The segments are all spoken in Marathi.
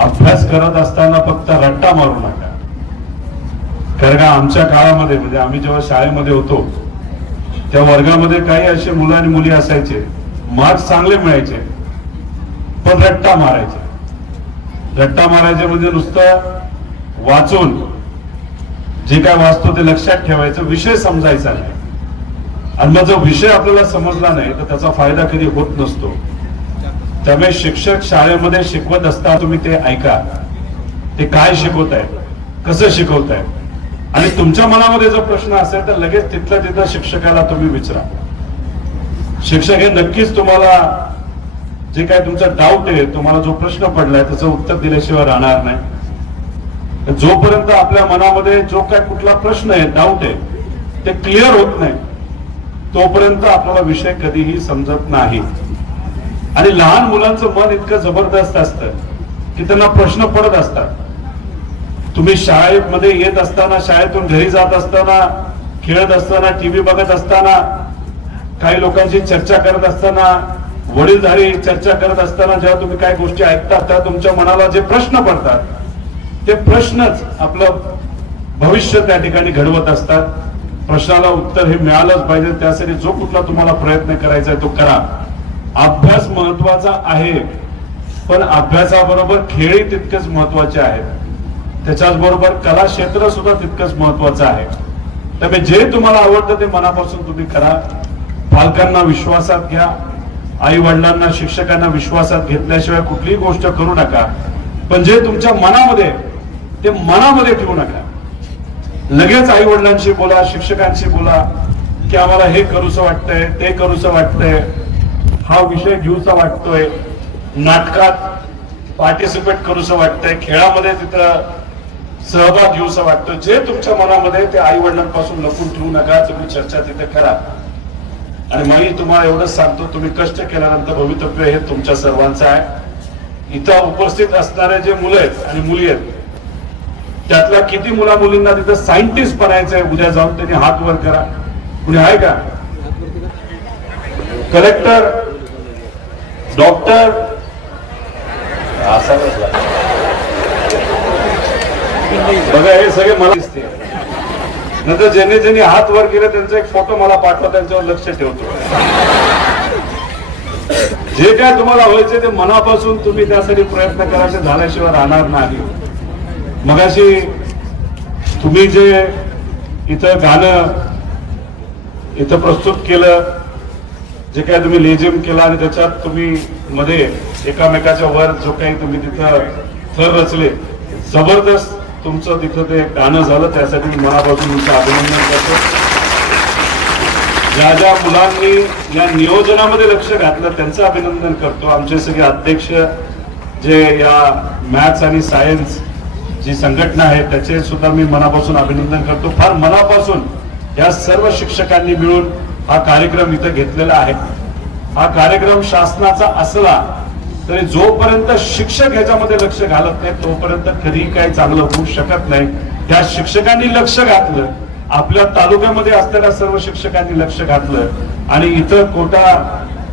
अभ्यास करत असताना फक्त रट्टा मारू नका. कारण का आमच्या काळामध्ये म्हणजे आम्ही जेव्हा शाळेमध्ये होतो त्या वर्गामध्ये काही असे मुलं आणि मुली असायचे मार्क्स चांगले मिळायचे पण रट्टा मारायचे. रट्टा मारायचे म्हणजे नुसतं वाचून जे काय वाचतो ते लक्षात ठेवायचं विषय समजायचा नाही. आणि मग जो विषय आपल्याला समजला नाही तर त्याचा फायदा कधी होत नसतो. त्यामुळे शिक्षक शाळेमध्ये शिकवत असता तुम्ही ते ऐका. ते काय शिकवत आहे कसं शिकवत आहे आणि तुमच्या मनामध्ये जो प्रश्न असेल तर लगेच तिथल्या तिथं शिक्षकाला तुम्ही विचारा. शिक्षक हे नक्कीच तुम्हाला जे काय तुमचा डाऊट आहे तुम्हाला जो प्रश्न पडलाय त्याचं उत्तर दिल्याशिवाय राहणार नाही. जोपर्यंत आपल्या मनामध्ये जो काय कुठला प्रश्न आहे डाऊट आहे ते क्लिअर होत नाही तोपर्यंत आपल्याला विषय कधीही समजत नाही. आणि लहान मुलांचं मन इतकं जबरदस्त असतं की त्यांना प्रश्न पडत असतात. तुम्ही शाळेमध्ये येत असताना शाळेतून घरी जात असताना खेळत असताना टीव्ही बघत असताना काही लोकांशी चर्चा करत असताना वडीलधारी चर्चा करत असताना जेव्हा तुम्ही काही गोष्टी ऐकता त्या तुमच्या मनाला जे प्रश्न पडतात ते प्रश्नच आपलं भविष्य त्या ठिकाणी घडवत असतात. प्रश्नाला उत्तर हे मिळालंच पाहिजे. त्यासाठी जो कुठला तुम्हाला प्रयत्न करायचा आहे तो करा. अभ्यास महत्त्वाचा आहे पण अभ्यासाबरोबर खेळही तितकेच महत्त्वाचे आहेत. त्याच्याच बरोबर कला क्षेत्र सुद्धा तितकंच महत्वाचं आहे. त्यामुळे जे तुम्हाला आवडतं ते मनापासून तुम्ही करा. पालकांना विश्वासात घ्या. आई वडिलांना शिक्षकांना विश्वासात घेतल्याशिवाय कुठलीही गोष्ट करू नका. पण जे तुमच्या मनामध्ये ते मनामध्ये ठेवू नका. लगेच आई वडिलांशी बोला शिक्षकांशी बोला की आम्हाला हे करूस वाटतंय ते करूस वाटतंय. हा विषय घेऊसा वाटतोय. नाटकात पार्टिसिपेट करूसा वाटतंय. खेळामध्ये तिथं सहभाग घेऊसा वाटतो जे तुमच्या मनामध्ये ते आई वडिलांपासून लपून ठेवू नका. तुम्ही चर्चा तिथे करा. आणि मी तुम्हाला एवढंच सांगतो तुम्ही कष्ट केल्यानंतर भवितव्य हे तुमच्या सर्वांचं आहे. इथं उपस्थित असणारे जे मुलं आहेत आणि मुली आहेत त्यातल्या किती मुला मुलींना तिथं सायंटिस्ट बनायचंय उद्या जाऊन त्यांनी हात वर करा. कुणी आहे का? कलेक्टर डॉक्टर असाच बघा हे सगळे मला दिसते. नंतर ज्यांनी ज्यांनी हात वर केले त्यांचा एक फोटो मला पाठवा त्यांच्यावर लक्ष ठेवतो. जे काय तुम्हाला व्हायचे ते मनापासून तुम्ही त्यासाठी प्रयत्न करायचे झाल्याशिवाय राहणार नाही. मगाशी तुम्ही जे इथं गाणं इथं प्रस्तुत केलं जे काय तुम्ही लेझिम केला आणि त्याच्यात तुम्ही मध्ये एकामेकाच्या वर जो काही तुम्ही तिथं थर रचले जबरदस्त तुमचं तिथं ते गाणं झालं त्यासाठी मी मनापासून तुमचं अभिनंदन करतो. ज्या ज्या मुलांनी या नियोजनामध्ये लक्ष घातलं त्यांचं अभिनंदन करतो. आमचे सगळे अध्यक्ष जे या मॅथ्स आणि सायन्स जी संघटना आहे त्याचे सुद्धा मी मनापासून अभिनंदन करतो. फार मनापासून या सर्व शिक्षकांनी मिळून हा कार्यक्रम इथं घेतलेला आहे. हा कार्यक्रम शासनाचा असला तरी जोपर्यंत शिक्षक ह्याच्यामध्ये लक्ष घालत नाही तोपर्यंत कधी काही चांगलं होऊ शकत नाही. त्या शिक्षकांनी लक्ष घातलं आपल्या तालुक्यामध्ये असलेल्या सर्व शिक्षकांनी लक्ष घातलं आणि इथं कोटा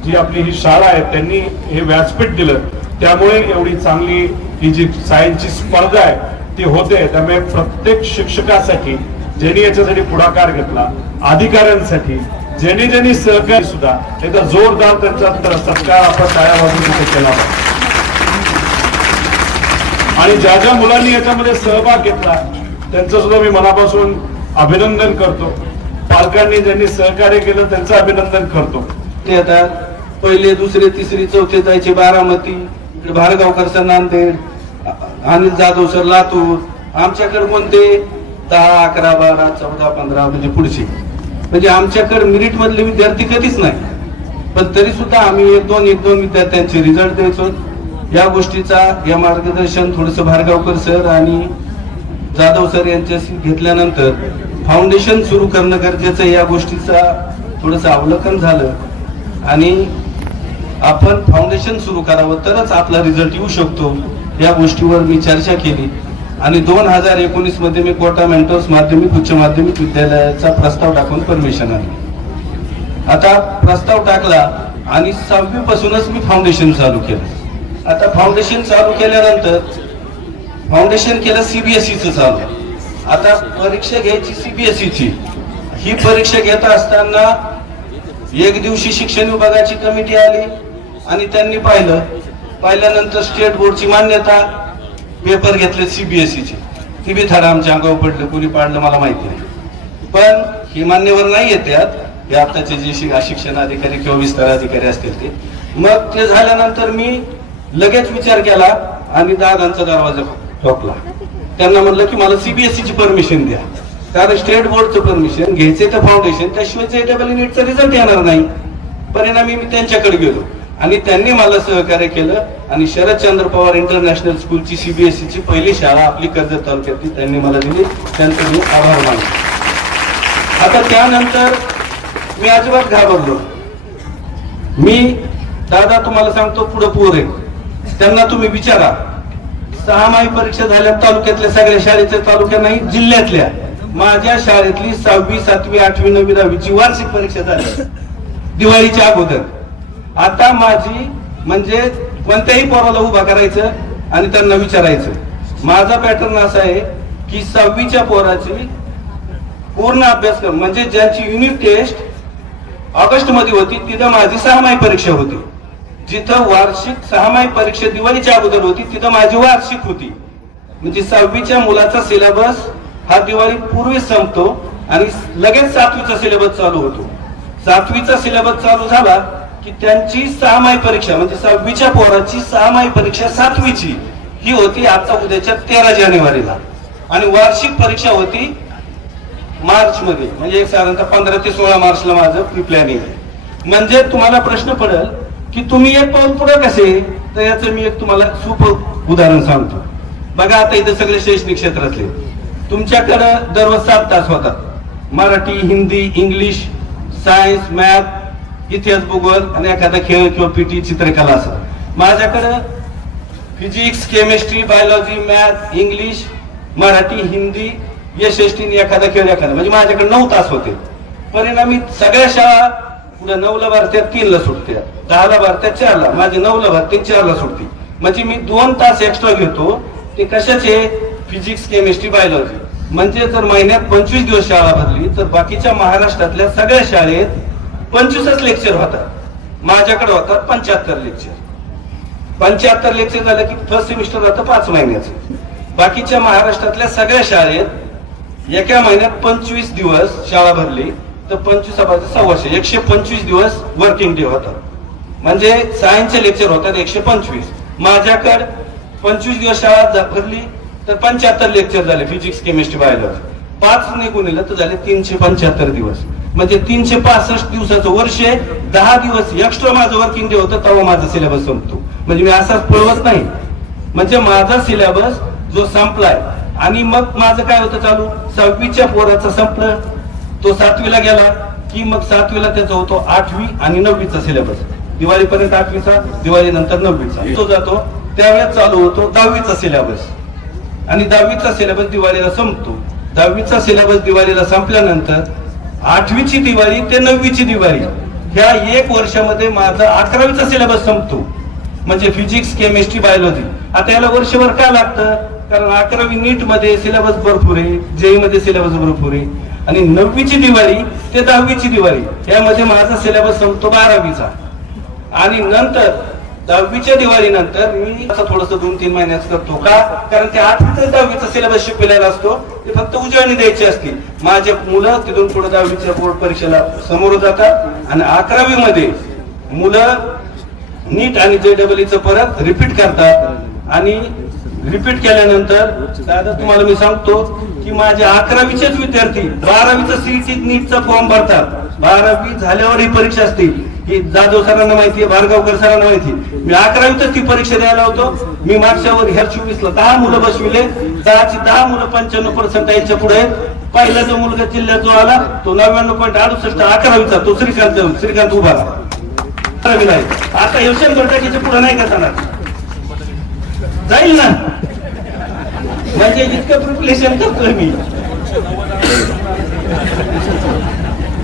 जी आपली ही शाळा आहे त्यांनी हे व्यासपीठ दिलं. त्यामुळे एवढी चांगली ही जी सायन्सची स्पर्धा आहे ती होते. त्यामुळे प्रत्येक शिक्षकासाठी ज्यांनी याच्यासाठी पुढाकार घेतला अधिकाऱ्यांसाठी ज्यांनी ज्यांनी सहकारी सुद्धा एकदा जोरदार त्यांचा तर सत्कार आपण टाळ्या वाजून तिथे केला आणि ज्या ज्या मुलांनी याच्यामध्ये सहभाग घेतला त्यांचं सुद्धा मी मनापासून अभिनंदन करतो. पालकांनी ज्यांनी सहकार्य केलं त्यांचं अभिनंदन करतो. ते आता पहिले दुसरे तिसरी चौथे जायचे बारामती इकडे भारगावकर सर नांदेड अनिल जाधव सर लातूर आमच्याकडे कोणते? दहा अकरा बारा चौदा पंधरा म्हणजे पुढचे. म्हणजे आमच्याकडे मिरिट मधले विद्यार्थी कधीच नाही. पण तरी सुद्धा आम्ही एक दोन एक दोन विद्यार्थ्यांचे रिझल्ट द्यायचो. या गोष्टीचा या मार्गदर्शन थोडस भार्गावकर सर आणि जाधव सर यांच्याशी घेतल्यानंतर फाउंडेशन सुरू करणं गरजेचं या गोष्टीचा थोडस अवलोकन झालं. आणि आपण फाउंडेशन सुरू करावं तरच आपला रिझल्ट येऊ शकतो. या गोष्टीवर मी चर्चा केली. आणि दोन हजार एकोणीसमध्ये मी कोटा मेंटोर्स माध्यमिक उच्च माध्यमिक विद्यालयाचा प्रस्ताव टाकून परमिशन आणली. आता प्रस्ताव टाकला आणि सहावी पासूनच मी फाउंडेशन चालू केलं. आता फाउंडेशन चालू केल्यानंतर फाउंडेशन केलं सीबीएसईचं चालू. आता परीक्षा घ्यायची सीबीएसईची ही परीक्षा घेत असताना एक दिवशी शिक्षण विभागाची कमिटी आली आणि त्यांनी पाहिलं. पाहिल्यानंतर स्टेट बोर्डची मान्यता पेपर घेतले सीबीएसईचे. ती बी थारा आमच्या अंगावर पडलं. कुणी पाडलं मला माहिती नाही. पण ही मान्यवर नाही येतात हे आत्ताचे जे शि- शिक्षण अधिकारी किंवा विस्तार अधिकारी असतील ते. मग ते झाल्यानंतर मी लगेच विचार केला आणि दादांचा दरवाजा ठोकला. त्यांना म्हणलं की मला सीबीएसईची परमिशन द्या. कारण स्टेट बोर्डचं परमिशन घ्यायचे तर फाउंडेशन त्याशिवाय जे डबल नीटचा रिझल्ट येणार नाही. परिणामी मी त्यांच्याकडे गेलो. आणि त्यांनी मला सहकार्य केलं. आणि शरदचंद्र पवार इंटरनॅशनल स्कूलची सीबीएसईची पहिली शाळा आपली कर्जत तालुक्यातली त्यांनी मला दिली. त्यांचं मी आभार मानले आता त्यानंतर मी अजिबात घाबरलो. मी दादा तुम्हाला सांगतो पुढे पोर आहे. त्यांना तुम्ही विचारा. सहामाही परीक्षा झाल्या तालुक्यातल्या सगळ्या शाळेच्या तालुक्या नाही जिल्ह्यातल्या. माझ्या शाळेतली सहावी सातवी आठवी नववी दहावीची वार्षिक परीक्षा झाली. दिवाळीच्या अगोदर. आता माझी म्हणजे कोणत्याही पोराला उभा करायचं आणि त्यांना विचारायचं. माझा पॅटर्न असा आहे की सहावीच्या पोराची पूर्ण अभ्यासक्रम म्हणजे ज्यांची युनिट टेस्ट ऑगस्टमध्ये होती तिथं माझी सहामाही परीक्षा होती. जिथं वार्षिक सहामाही परीक्षा दिवाळीच्या अगोदर होती तिथं माझी वार्षिक होती. म्हणजे सहावीच्या मुलाचा सिलेबस हा दिवाळी पूर्वी संपतो आणि लगेच सातवीचा सिलेबस चालू होतो. सातवीचा सिलेबस चालू झाला की त्यांची सहामाही परीक्षा म्हणजे सहावीच्या पोराची सहामाही परीक्षा सातवीची. ही होती आता उद्याच्या तेरा जानेवारीला. आणि वार्षिक परीक्षा होती मार्च मध्ये म्हणजे एक साधारणतः पंधरा ते सोळा मार्चला माझं प्री प्लॅनिंग आहे. म्हणजे तुम्हाला प्रश्न पडेल की तुम्ही एक पाऊल पुढे कसे? तर याचं मी एक तुम्हाला सोपं उदाहरण सांगतो. बघा आता इथे सगळे शैक्षणिक क्षेत्रातले. तुमच्याकडं दररोज सात तास होतात. Marathi Hindi English science math इतिहास भूगोल आणि एखादा खेळ किंवा पीटी चित्रकला असं. माझ्याकडं physics chemistry biology math English Marathi Hindi S एखादा खेळ एखादा. म्हणजे माझ्याकडे नऊ तास होते. परिणामी सगळ्या शाळा पुढे नऊला भरत्यात तीनला सुटत्या दहाला भरत्यात चारला. माझे नऊला भरते चारला सुटते. म्हणजे मी दोन तास एक्स्ट्रा घेतो. ते कशाचे? फिजिक्स केमिस्ट्री बायोलॉजी म्हणजे जर महिन्यात पंचवीस दिवस शाळा भरली तर बाकीच्या महाराष्ट्रातल्या सगळ्या शाळेत पंचवीसच लेक्चर होतात. माझ्याकडे होतात पंच्याहत्तर लेक्चर पंच्याहत्तर लेक्चर झालं की फर्स्ट सेमिस्टर राहतं पाच महिन्याचं. बाकीच्या महाराष्ट्रातल्या सगळ्या शाळेत एका महिन्यात पंचवीस दिवस शाळा भरली तर पंचवीस सव्वाशे सव्वाशे एकशे पंचवीस दिवस वर्किंग डे होतात म्हणजे सायन्सचे लेक्चर होतात एकशे पंचवीस. माझ्याकडे पंचवीस दिवस शाळा भरली तर पंच्याहत्तर लेक्चर झाले फिजिक्स केमिस्ट्री बायोलॉजी पाच निघून तर झाले तीनशे पंच्याहत्तर दिवस. म्हणजे तीनशे पासष्ट दिवसाचं वर्ष आहे. दहा दिवस एक्स्ट्रा माझं वर्किंग डे होतं तेव्हा माझा सिलेबस संपतो. म्हणजे मी असाच पळवत नाही. म्हणजे माझा सिलेबस जो संपलाय आणि मग माझं काय होतं चालू? सहावीच्या पोराचं संपलं. तो सातवीला गेला की मग सातवीला त्याचा होतो आठवी आणि नववीचा सिलेबस दिवाळीपर्यंत आठवीचा दिवाळी नंतर नववीचा. तो जातो त्यावेळेस चालू होतो दहावीचा सिलेबस आणि दहावीचा सिलेबस दिवाळीला संपतो. दहावीचा सिलेबस दिवाळीला संपल्यानंतर आठवीची दिवाळी ते नववीची दिवाळी. ह्या एक वर्षामध्ये माझा अकरावीचा सिलेबस संपतो. म्हणजे फिजिक्स केमिस्ट्री बायोलॉजी आता याला वर्षभर का लागतं? कारण अकरावी नीटमध्ये सिलेबस भरपूर आहे जेई मध्ये सिलेबस भरपूर आहे. आणि नववीची दिवाळी ते दहावीची दिवाळी. यामध्ये माझा सिलेबस संपतो बारावीचा. आणि नंतर दहावीच्या दिवाळीनंतर मी असं थोडस दोन तीन महिन्यात करतो. का? कारण ते आठवीचा दहावीचा सिलेबस शिकवलेला असतो. ते फक्त उजळणी द्यायची असतील. माझे मुलं तिथून पुढे दहावीच्या बोर्ड परीक्षेला समोर जातात. आणि अकरावी मध्ये मुलं नीट आणि जे डबल परत रिपीट करतात. आणि रिपीट केल्यानंतर दादा तुम्हाला मी सांगतो की माझे अकरावीचेच विद्यार्थी बारावीचा सीईटी नीटचा फॉर्म भरतात. बारावी झाल्यावर ही परीक्षा असतील. ही जाधव सरांना माहिती आहे सरांना माहिती मी अकरावीतच ती परीक्षा द्यायला होतो. मी मागच्या वर ह्या चोवीसला दहा मुलं बसविले. दहाची दहा मुलं पंच्याण्णव पर्सेंट यांच्या पुढे. पहिला जो मुलगा जिल्ह्यात जो आला तो नव्याण्णव पॉईंट अडुसष्ट अकरावीचा तो श्रीकांत श्रीकांत उभा नाही आता हे शंभर टक्क्याच्या पुढे नाही का जाणार? जाईल ना? म्हणजे इतकं प्रिपरेशन करतोय मी.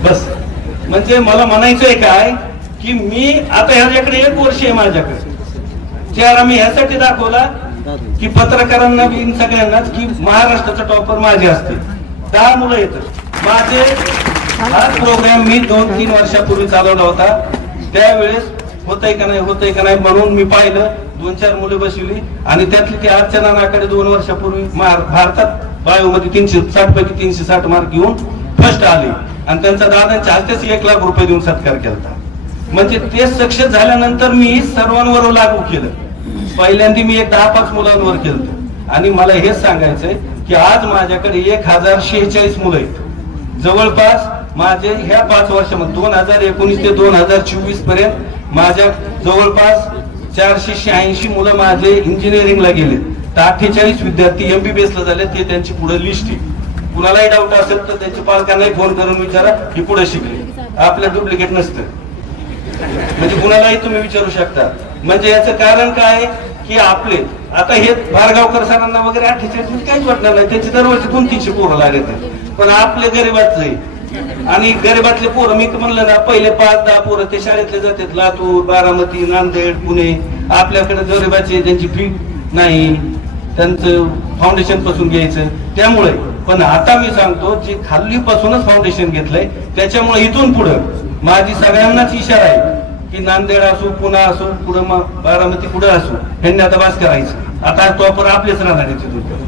बस. म्हणजे मला म्हणायचंय काय की मी आता ह्याच्याकडे एक वर्ष आहे माझ्याकडे. चेहरा मी ह्यासाठी दाखवला की पत्रकारांना बी सगळ्यांनाच की महाराष्ट्राचा टॉपर माझे असते. दहा मुलं येतात माझे हा प्रोग्राम मी दोन तीन वर्षापूर्वी चालवला होता. त्यावेळेस होतंय का नाही होतंय का नाही म्हणून मी पाहिलं. दोन चार मुले बसवली आणि त्यातली ती अर्चना नाकडे दोन वर्षापूर्वी मार- भारतात बायोमध्ये तीनशे साठ पैकी तीनशे साठ मार्क घेऊन फर्स्ट आले. आणि त्यांचा दादांच्या हस्तेच एक लाख रुपये देऊन सत्कार केला म्हणजे ते सक्सेस झाल्यानंतर मी सर्वांवर लागू केलं. पहिल्यांदा मी एक दहा पाच मुलांवर केलं आणि मला हेच सांगायचंय की आज माझ्याकडे एक हजार शेहेचाळीस मुलं आहेत. जवळपास माझे ह्या पाच वर्षामध्ये दोन हजार एकोणीस ते दोन हजार चोवीसपर्यंत माझ्या जवळपास चारशे शहाऐंशी मुलं माझे इंजिनिअरिंगला गेले तर अठ्ठेचाळीस विद्यार्थी एमबीबीएस ला झाले ते त्यांची पुढे लिस्ट आहे. कुणालाही डाऊट असेल तर त्यांच्या पालकांनाही फोन करून विचारा की पुढे शिकले. आपल्या डुप्लिकेट नसतं. म्हणजे कुणालाही तुम्ही विचारू शकता. म्हणजे याचं कारण काय? आहे की आपले आता हे भारगावकर सरांना वगैरे अठ्ठेचाळीस म्हणजे काहीच वाटणार नाही. त्यांची दरवर्षी दोन तीनशे पोरं लागत आहेत. पण आपले गरीबाचं आणि गरीबातले पोरं मी तर म्हणलं ना पहिले पाच दहा पोरं ते शाळेतले जातात. लातूर बारामती नांदेड पुणे. आपल्याकडे गरीबाचे त्यांची फी नाही त्यांचं फाउंडेशनपासून घ्यायचं. त्यामुळे पण आता मी सांगतो जे खाली पासूनच फाउंडेशन घेतलंय त्याच्यामुळे इथून पुढं माझी सगळ्यांनाच इशारा आहे की नांदेड असो पुणा असो पुढं मग बारामती पुढं असो ह्यांनी आता वास करायचं आता तो आपण आपलेच राहणार आहे तिथून.